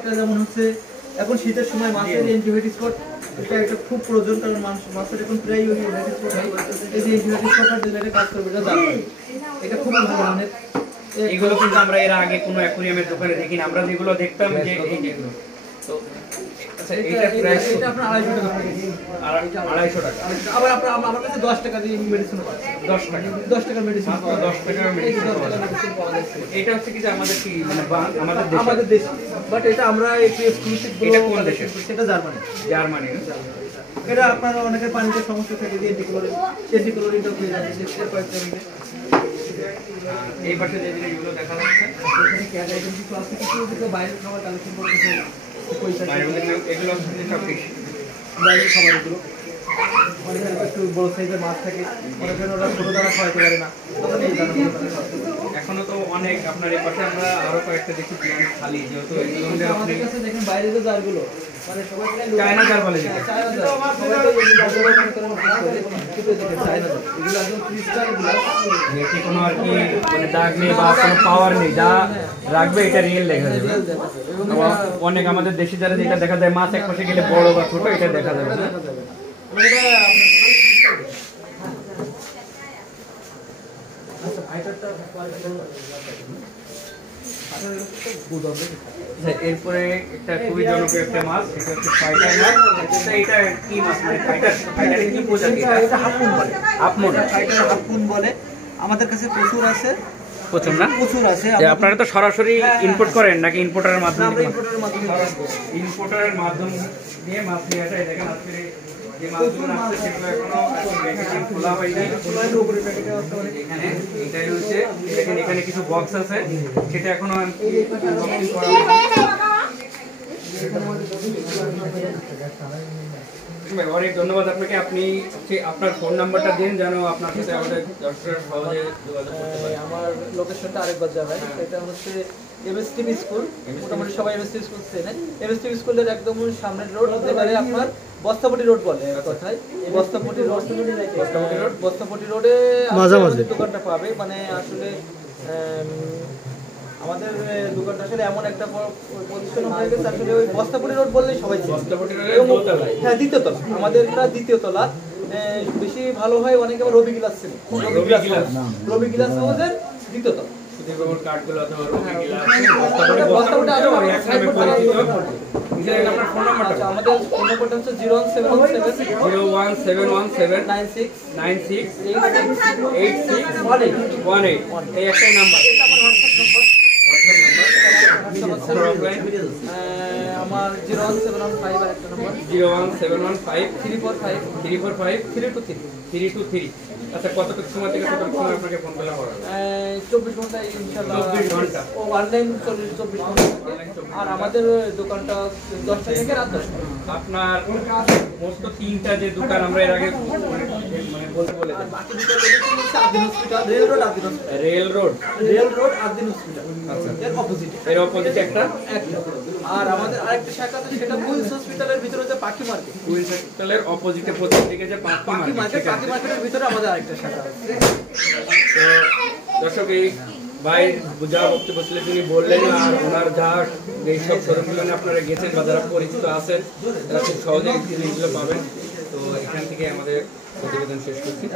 একটা যেমন হচ্ছে এখন শীতের সময় মাছের অ্যান্টিবায়োটিক স্পট এটা একটা খুব প্রয়োজন, কারণ মাছের এখন প্রায় ওই অ্যান্টিবায়োটিক স্পট হয়। এই যে অ্যান্টিবায়োটিক স্পটটা দিলে কাজ করবে, এটা জানবেন, এটা খুব ভালো মানের। এগুলো কিন্তু আমরা এর আগে কোনো অ্যাকুরিয়ামের দোকানে দেখিনি, আমরা যেগুলো দেখতাম যে এই যেগুলো। তো আচ্ছা, এইটা প্রাইস এটা আপনার 250 টাকা প্রাইস, 250 টাকা। আবার আপনার আমার কাছে 10 টাকা দিয়ে মেডিসিন পাওয়া যায়। 10 টাকা, 10 টাকার মেডিসিন পাওয়া যায়, 10 টাকার মেডিসিন পাওয়া যায়। এটা হচ্ছে কি যে আমাদের কি মানে আমাদের দেশে, বাট এটা আমরা একটু এক্সক্লুসিভ। এটা কোন দেশে? সেটা জার্মানি। জার্মানি। এটা আপনার অনেকের পানিতে সমস্যা থাকে, যে অ্যান্টিক্লোরিনটা পেয়ে যাচ্ছে সেটা কয়েকটা মিলে। এই পাশে যে জিনিসগুলো দেখা যাচ্ছে এখানে ক্যাড আইটেম কিছু আছে, কিছু বাইরের খাবার কালেকশন করতেছে, পয়সা এগুলো সব ফিশ বাইরের খাবার। এগুলো অনেকের একটু বড় সাইজের মাছ থাকে, অনেকের ওরা ছোট দানা খাওয়াতে পারে না, এখনো তো অনেক আপনার এই পাশে আমরা আরো কয়েকটা দেখি প্ল্যান্ট খালি, যেহেতু আমাদের কাছে দেখেন বাইরে যে জারগুলো মানে সবাই চায়না জার বলে যেটা, চায়না জার, সবাই তো এই জারগুলো মনে করেন চায়না জার, এগুলো একদম ক্রিস্টাল, এগুলো এতে কোনো আর কি মানে দাগ নেই বা কোনো পাওয়ার নেই, যা রাখবে এটা রিয়েল দেখা যাবে। অনেক আমাদের দেশি যারা যেটা দেখা যায় মাছ এক পাশে গেলে বড় বা ছোট এটা দেখা যাবে না। এরপরে একটা খুবই জনপ্রিয় একটা মাছ, এটা হচ্ছে ফাইটার মাছ। এটা কি মাছ মানে ফাইটার কি প্রজাতি? এটা হাফমুন বলে, হাফমুন, ফাইটার হাফমুন বলে। আমাদের কাছে প্রচুর আছে, প্রচুর না? প্রচুর আছে। আপনারা তো সরাসরি ইম্পোর্ট করেন নাকি ইম্পোর্টারের মাধ্যমে? আমরা ইম্পোর্টারের মাধ্যমে ইম্পোর্টারের মাধ্যমে দিয়ে মাছ নিয়ে আসে। দেখেন আজকে যে মাছগুলো আসছে সেগুলো এখনো প্যাকেজিং খোলা হয়নি। এখানে এটাই হচ্ছে, দেখেন এখানে কিছু বক্স আছে, সেটা এখনো আনবক্সিং করা হয়নি। অনেক ধন্যবাদ আপনাকে। আপনি আপনার ফোন নাম্বারটা দিন যেন আপনার সাথে আমাদের দর্শকরা সহজে যোগাযোগ করতে পারে। আমার লোকেশনটা আরেকবার যাবেন, এটা হচ্ছে এমএসটিভি স্কুল। মোটামুটি সবাই এমএসটিভি স্কুল চেনে। এমএসটিভি স্কুলের একদম সামনের রোড হতে পারে আপনার বস্তাপটি রোড বলে এক কথায়। বস্তাপটি রোডে মাঝামাঝি দোকানটা পাবে। মানে আসলে আমাদের দোকানটা আসলে এমন একটা পজিশন হয়ে গেছে, আসলে ওই বস্তাপটি রোড বললেই সবাই চেনে। হ্যাঁ, দ্বিতীয় তলা, আমাদেরটা দ্বিতীয় তলা। বেশি ভালো হয় অনেকে আবার রবি গ্লাস চেনে, রবি গ্লাস আমাদের দ্বিতীয় তলা। আমাদের ফোন নাম্বারটা হচ্ছে 0171796968618। এই একটাই নাম্বার। আমার 01715 আর একটা নাম্বার 01715345323 আচ্ছা, কতটুকু সময় থেকে কতটুকু সময় আপনাকে ফোন করলে হবে? 24 ঘন্টা ইনশাআল্লাহ। 24 ঘন্টা ও অনলাইন 24 ঘন্টা। আর আমাদের দোকানটা 10টা থেকে রাত 10টা। আপনার মোস্ট 3টা যে দোকান আমরা এর আগে মানে বলতে বলেছেন, বাকি দুটো লোকেশন হচ্ছে আদিন হসপিটাল, রেল রোড আদিন হসপিটাল। আচ্ছা, এর অপোজিটে একটা। আর আমাদের আরেকটা শাখা আছে, সেটা কুইন্স হসপিটালের ভিতরে যে পাখি মার্কেট, কুইন্স হসপিটালের অপোজিটে পশ্চিম দিকে যে পাখি মার্কেট, পাখি মার্কেটের ভিতরে আমাদের আরেকটা শাখা আছে। তো দর্শক, এই ভাই যা বক্তব্য ছিল তিনি বললেন, আর ওনার যা এইসব শোরুমগুলো আপনারা গেছেন বা যারা পরিচিত আছেন তারা খুব সহজেই জিনিসগুলো পাবেন। তো এখান থেকে আমাদের প্রতিবেদন শেষ করছি।